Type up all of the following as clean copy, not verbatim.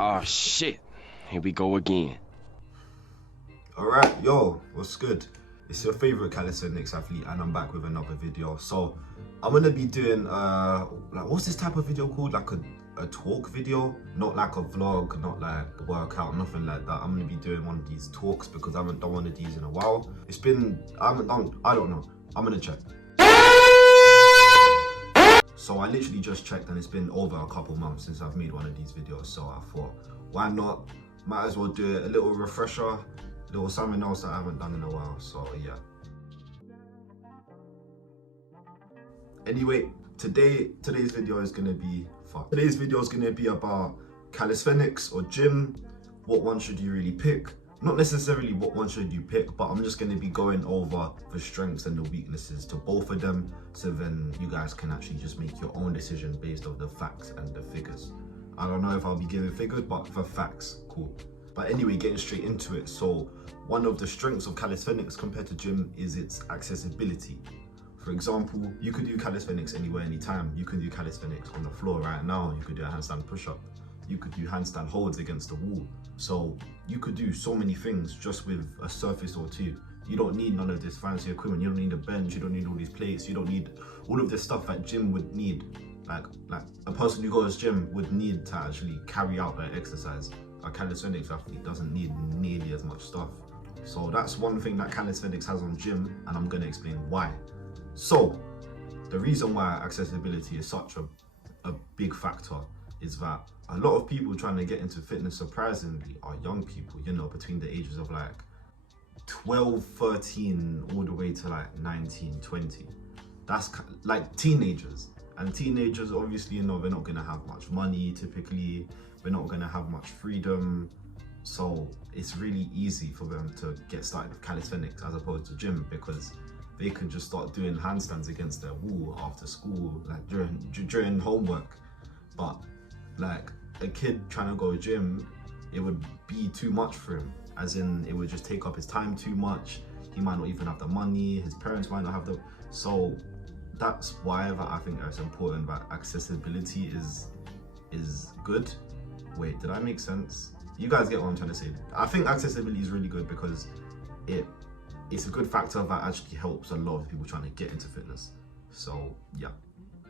Oh shit, here we go again. Alright, yo, what's good? It's your favorite calisthenics athlete and I'm back with another video. So I'm gonna be doing like, what's this type of video called? Like a talk video, not like a vlog, not like a workout, nothing like that. I'm gonna be doing one of these talks because I haven't done one of these in a while. It's been, I don't know, I'm gonna check. So I literally just checked and it's been over a couple months since I've made one of these videos. So I thought, why not? Might as well do it, a little refresher, a little something else that I haven't done in a while. So yeah. Anyway, today's video is gonna be fun. Today's video is gonna be about calisthenics or gym. What one should you really pick? Not necessarily what one should you pick, but I'm just going to be going over the strengths and the weaknesses to both of them, so then you guys can actually just make your own decision based on the facts and the figures. I don't know if I'll be giving figures, but for facts, cool. But anyway, getting straight into it. So one of the strengths of calisthenics compared to gym is its accessibility. For example, you could do calisthenics anywhere, anytime. You could do calisthenics on the floor right now. You could do a handstand push-up. You could do handstand holds against the wall. So you could do so many things just with a surface or two. You don't need none of this fancy equipment. You don't need a bench. You don't need all these plates. You don't need all of this stuff that gym would need. Like a person who goes gym would need to actually carry out their exercise. A calisthenics athlete doesn't need nearly as much stuff. So that's one thing that calisthenics has on gym, and I'm gonna explain why. So the reason why accessibility is such a big factor is that a lot of people trying to get into fitness, surprisingly, are young people, you know, between the ages of like 12, 13, all the way to like 19, 20. That's like teenagers. And teenagers, obviously, you know, they're not gonna have much money typically. They're not gonna have much freedom. So it's really easy for them to get started with calisthenics as opposed to gym, because they could just start doing handstands against their wall after school, like during homework. But like a kid trying to go to gym, it would be too much for him, as in it would just take up his time too much. He might not even have the money, his parents might not have the, so that's why I think it's important that accessibility is good. Wait, did I make sense? You guys get what I'm trying to say. I think accessibility is really good because it's a good factor that actually helps a lot of people trying to get into fitness. So yeah,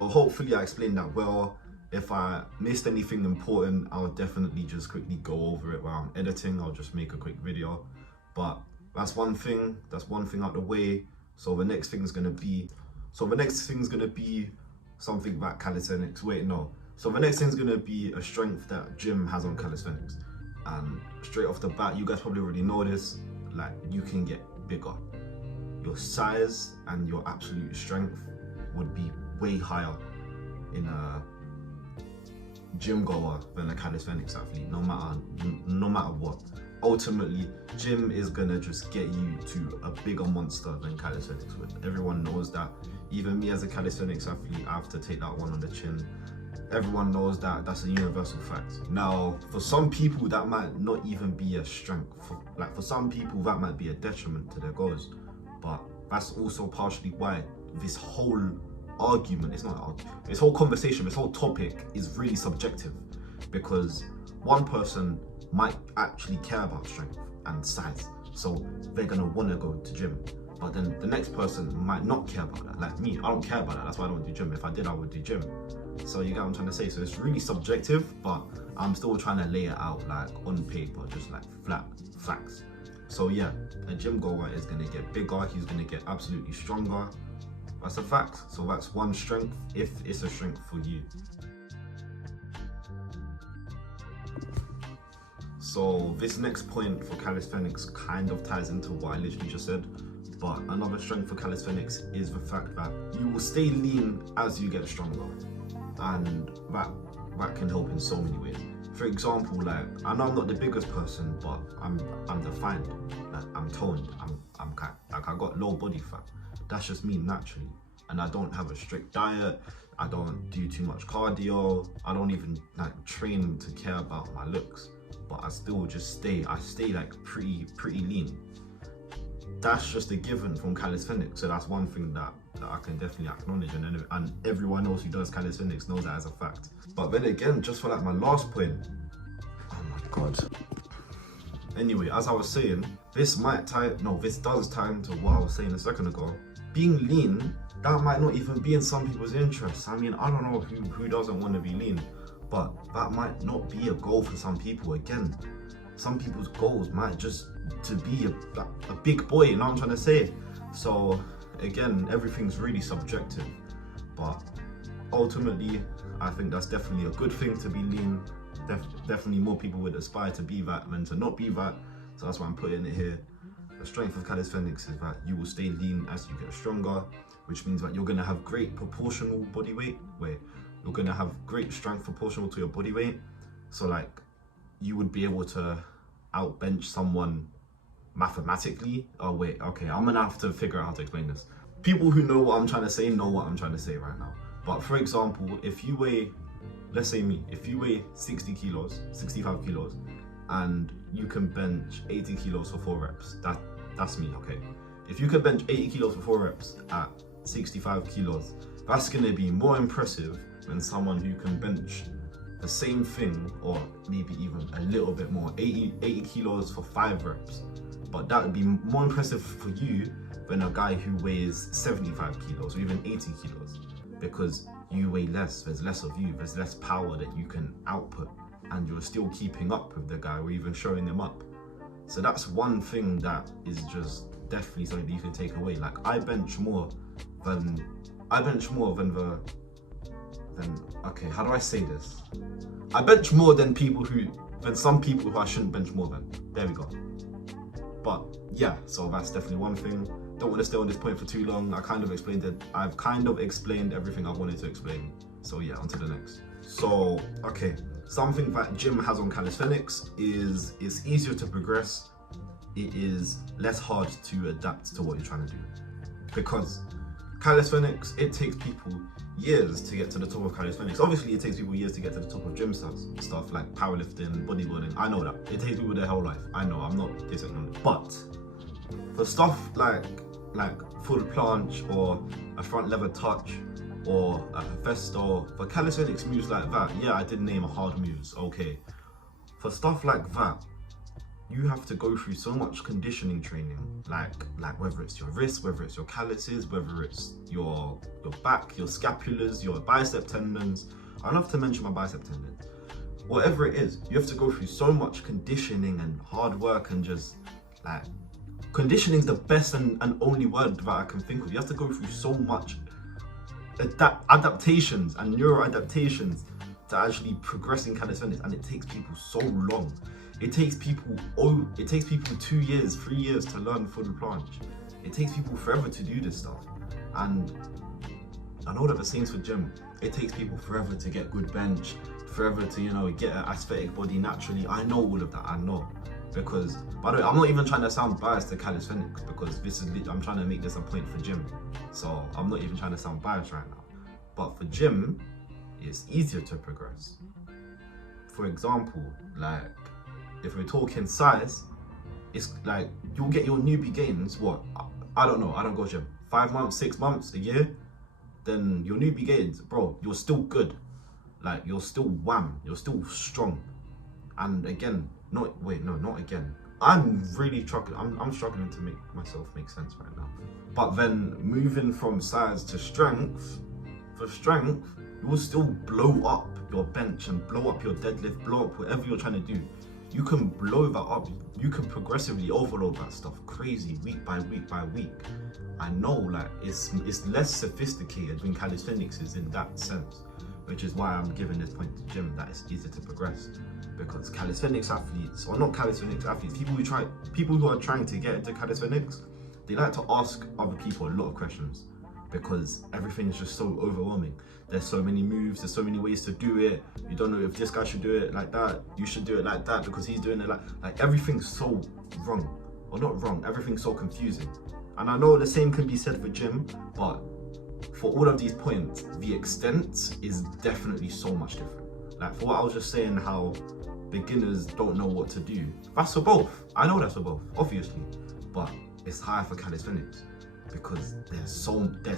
well, hopefully I explained that well. If I missed anything important, I'll definitely just quickly go over it while I'm editing. I'll just make a quick video. But that's one thing out the way. So the next thing is gonna be something about calisthenics. Wait, no. So the next thing is gonna be a strength that gym has on calisthenics. And straight off the bat, you guys probably already know this, like you can get bigger. Your size and your absolute strength would be way higher in a gym goer than a calisthenics athlete, no matter what. Ultimately, gym is gonna just get you to a bigger monster than calisthenics would. Everyone knows that. Even me as a calisthenics athlete, I have to take that one on the chin. Everyone knows that. That's a universal fact. Now, for some people, that might not even be a strength. For some people, that might be a detriment to their goals. But that's also partially why this whole argument, it's not an argument, this whole conversation, this whole topic is really subjective, because one person might actually care about strength and size, so they're gonna want to go to gym, but then the next person might not care about that. Like me, I don't care about that, that's why I don't do gym. If I did, I would do gym. So you get what I'm trying to say. So it's really subjective, but I'm still trying to lay it out like on paper, just like flat facts. So yeah, a gym goer is gonna get bigger, he's gonna get absolutely stronger. That's a fact. So that's one strength, if it's a strength for you. So this next point for calisthenics kind of ties into what I literally just said. But another strength for calisthenics is the fact that you will stay lean as you get stronger. And that can help in so many ways. For example, like, I know I'm not the biggest person, but I'm defined. Like, I'm toned. I got low body fat. That's just me naturally. And I don't have a strict diet. I don't do too much cardio. I don't even like train to care about my looks. But I still just stay like pretty lean. That's just a given from calisthenics. So that's one thing that I can definitely acknowledge, and everyone else who does calisthenics knows that as a fact. But then again, just for like my last point, God. Anyway, as I was saying, this does tie into what I was saying a second ago. Being lean, that might not even be in some people's interests. I mean, I don't know who doesn't want to be lean, but that might not be a goal for some people. Again, some people's goals might just to be a big boy, you know what I'm trying to say? So again, everything's really subjective, but ultimately, I think that's definitely a good thing to be lean. Definitely more people would aspire to be that than to not be that. So that's why I'm putting it here. The strength of calisthenics is that you will stay lean as you get stronger, which means that you're going to have great proportional body weight. You're going to have great strength proportional to your body weight. So like, you would be able to outbench someone mathematically. Oh wait, okay, I'm gonna have to figure out how to explain this. People who know what I'm trying to say know what I'm trying to say right now. But for example, if you weigh, let's say me, if you weigh 60 kilos, 65 kilos, and you can bench 80 kilos for 4 reps, that's me, okay? If you can bench 80 kilos for 4 reps at 65 kilos, that's gonna be more impressive than someone who can bench the same thing, or maybe even a little bit more, 80 kilos for 5 reps. But that would be more impressive for you than a guy who weighs 75 kilos or even 80 kilos, because you weigh less, there's less of you, there's less power that you can output, and you're still keeping up with the guy or even showing him up. So that's one thing that is just definitely something that you can take away. Like, I bench more than okay, how do I say this? I bench more than some people who I shouldn't bench more than. There we go. But yeah, so that's definitely one thing. Don't want to stay on this point for too long. I've kind of explained everything I wanted to explain. So yeah, on to the next. So, okay, something that gym has on calisthenics is it's easier to progress. It is less hard to adapt to what you're trying to do. Because calisthenics, it takes people years to get to the top of calisthenics. Obviously, it takes people years to get to the top of gym stuff like powerlifting, bodybuilding. I know that. It takes people their whole life. I know, I'm not disagreeing. But for stuff like full planche or a front lever touch or a festo, for calisthenics moves like that, yeah, I did name hard moves, okay. For stuff like that, you have to go through so much conditioning training, like whether it's your wrist, whether it's your calluses, whether it's your back, your scapulars, your bicep tendons. I love to mention my bicep tendons. Whatever it is, you have to go through so much conditioning and hard work, and just like, conditioning is the best and only word that I can think of. You have to go through so much adaptations and neuro adaptations to actually progress in calisthenics, and it takes people so long. It takes people 2 years, 3 years to learn full planche. It takes people forever to do this stuff. And I know that the same for gym. It takes people forever to get good bench, forever to, you know, get an aesthetic body naturally. I know all of that, I know. Because, by the way, I'm not even trying to sound biased to calisthenics, because I'm trying to make this a point for gym. So I'm not even trying to sound biased right now. But for gym, it's easier to progress. For example, like, if we're talking size, it's like you'll get your newbie gains, what? I don't know, I don't go gym. 5 months, 6 months, a year, then your newbie gains, bro, you're still good. Like, you're still wham, you're still strong. And again, not again. I'm really struggling, I'm struggling to make myself make sense right now. But then moving from size to strength, for strength, you will still blow up your bench and blow up your deadlift, blow up whatever you're trying to do. You can blow that up. You can progressively overload that stuff crazy week by week by week. I know, like, it's less sophisticated than calisthenics is in that sense, which is why I'm giving this point to gym, that it's easier to progress. Because calisthenics athletes, or not calisthenics athletes, people who are trying to get into calisthenics, they like to ask other people a lot of questions, because everything is just so overwhelming. There's so many moves, there's so many ways to do it. You don't know if this guy should do it like that, you should do it like that because he's doing it like everything's so wrong. Or not wrong, everything's so confusing. And I know the same can be said for gym, but for all of these points, the extent is definitely so much different. Like, for what I was just saying, how beginners don't know what to do, that's for both. I know that's for both, obviously, but it's higher for calisthenics, because there's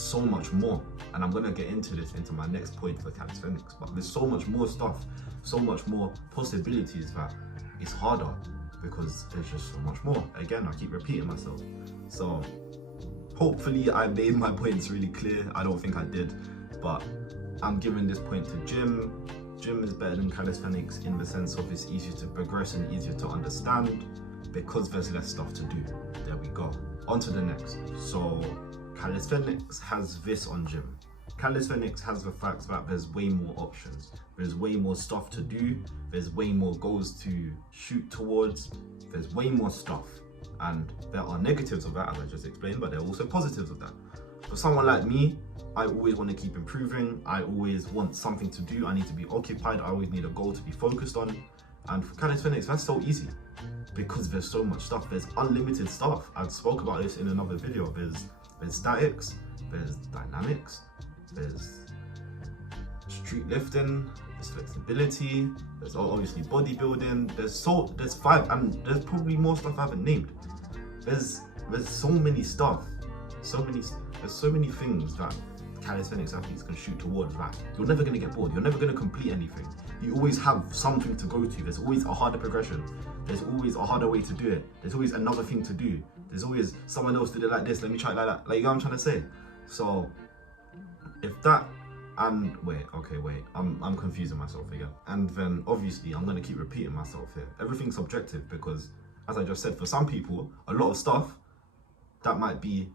so much more, and I'm gonna get into my next point for calisthenics. But there's so much more stuff, so much more possibilities, that it's harder because there's just so much more. Again, I keep repeating myself. So hopefully I made my points really clear. I don't think I did, but I'm giving this point to gym. Gym is better than calisthenics in the sense of it's easier to progress and easier to understand because there's less stuff to do. There we go. On to the next. So calisthenics has this on gym. Calisthenics has the fact that there's way more options. There's way more stuff to do. There's way more goals to shoot towards. There's way more stuff. And there are negatives of that, as I just explained, but there are also positives of that. For someone like me, I always want to keep improving. I always want something to do. I need to be occupied. I always need a goal to be focused on. And for calisthenics, that's so easy because there's so much stuff. There's unlimited stuff. I spoke about this in another video. There's statics, there's dynamics, there's street lifting, there's flexibility, there's obviously bodybuilding. There's 5, and there's probably more stuff I haven't named. There's so many stuff, there's so many things that calisthenics athletes can shoot towards. Right, you're never going to get bored. You're never going to complete anything. You always have something to go to. There's always a harder progression. There's always a harder way to do it. There's always another thing to do. There's always someone else did it like this. Let me try it like that. Like, you know what I'm trying to say? So if that, and wait, I'm confusing myself again. And then obviously I'm going to keep repeating myself here. Everything's subjective because, as I just said, for some people, a lot of stuff that might be,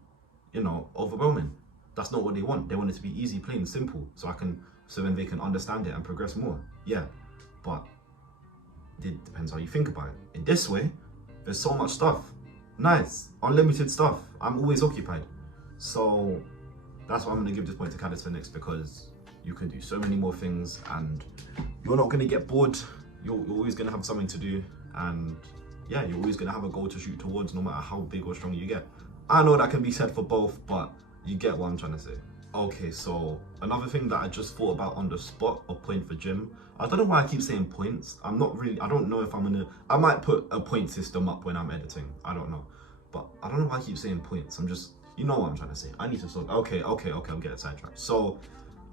you know, overwhelming. That's not what they want. They want it to be easy, plain, simple, so then they can understand it and progress more. Yeah, but it depends how you think about it. In this way, there's so much stuff. Nice, unlimited stuff. I'm always occupied. So that's why I'm gonna give this point to calisthenics, because you can do so many more things and you're not gonna get bored. You're always gonna have something to do, and yeah, you're always gonna have a goal to shoot towards, no matter how big or strong you get. I know that can be said for both, but you get what I'm trying to say. Okay, so another thing that I just thought about on the spot, a point for gym. I don't know why I keep saying points. I don't know if I might put a point system up when I'm editing. I don't know. But I don't know why I keep saying points. You know what I'm trying to say. I need to sort, okay, I'm getting sidetracked. So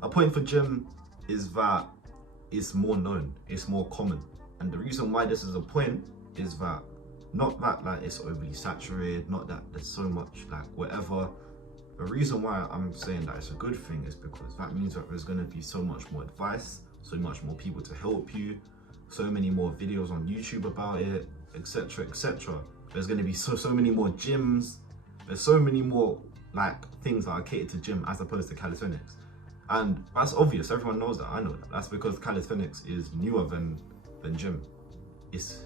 a point for gym is that it's more known, it's more common. And the reason why this is a point is that, not that like it's overly saturated, not that there's so much like whatever. The reason why I'm saying that it's a good thing is because that means that there's going to be so much more advice, so much more people to help you, so many more videos on YouTube about it, etc, etc. There's going to be so many more gyms. There's so many more like things that are catered to gym as opposed to calisthenics. And that's obvious, everyone knows that, I know that. That's because calisthenics is newer than gym. It's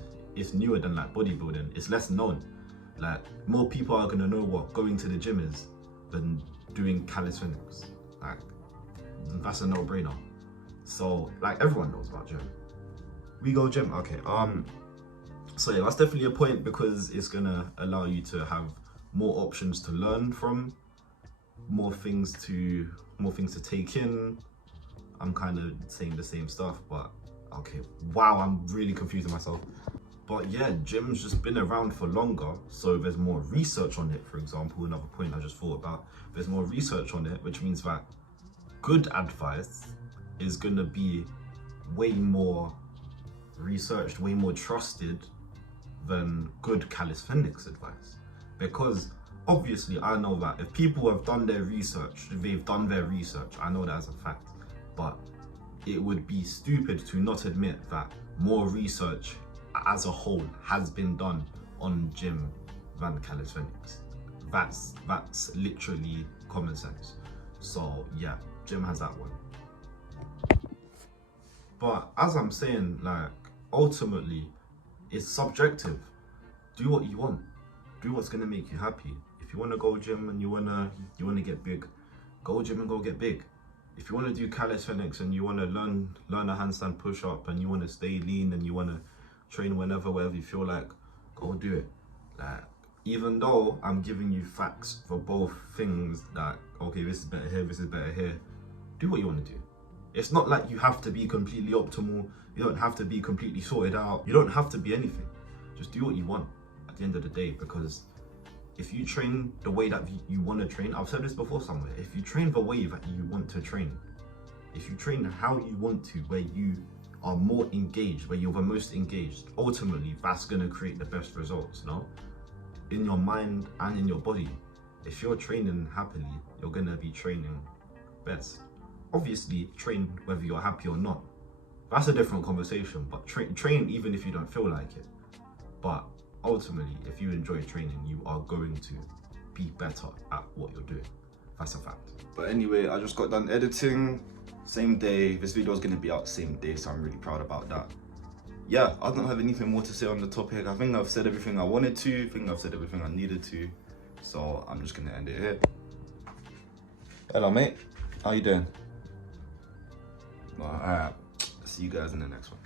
newer than like bodybuilding. It's less known. Like, more people are going to know what going to the gym is than doing calisthenics. Like, that's a no-brainer. So like, everyone knows about gym. We go gym, okay. So yeah, that's definitely a point because it's gonna allow you to have more options to learn from, more things to take in. I'm kind of saying the same stuff, but okay. Wow, I'm really confusing myself. But yeah, gym's just been around for longer, so there's more research on it, for example. Another point I just thought about, there's more research on it, which means that good advice is gonna be way more researched, way more trusted than good calisthenics advice. Because obviously I know that if people have done their research, they've done their research, I know that as a fact. But it would be stupid to not admit that more research as a whole has been done on gym than calisthenics. That's literally common sense. So yeah, gym has that one. But as I'm saying, like, ultimately it's subjective. Do what you want. Do what's gonna make you happy. If you wanna go gym and you wanna get big, go gym and go get big. If you wanna do calisthenics and you wanna learn a handstand push up and you wanna stay lean and you wanna train wherever you feel like, go do it. Like, even though I'm giving you facts for both things, that okay, this is better here, this is better here, do what you want to do. It's not like you have to be completely optimal, you don't have to be completely sorted out, you don't have to be anything. Just do what you want at the end of the day, because if you train the way that you want to train, I've said this before somewhere, if you train the way that you want to train, if you train how you want to, where you are more engaged, where you're the most engaged, ultimately that's going to create the best results, no? In your mind and in your body. If you're training happily, you're going to be training best. Obviously, train whether you're happy or not. That's a different conversation, but train even if you don't feel like it. But ultimately, if you enjoy training, you are going to be better at what you're doing. That's a fact. But anyway, I just got done editing. Same day. This video is going to be out the same day, so I'm really proud about that. Yeah, I don't have anything more to say on the topic. I think I've said everything I wanted to. I think I've said everything I needed to. So I'm just going to end it here. Hello, mate. How you doing? Alright. See you guys in the next one.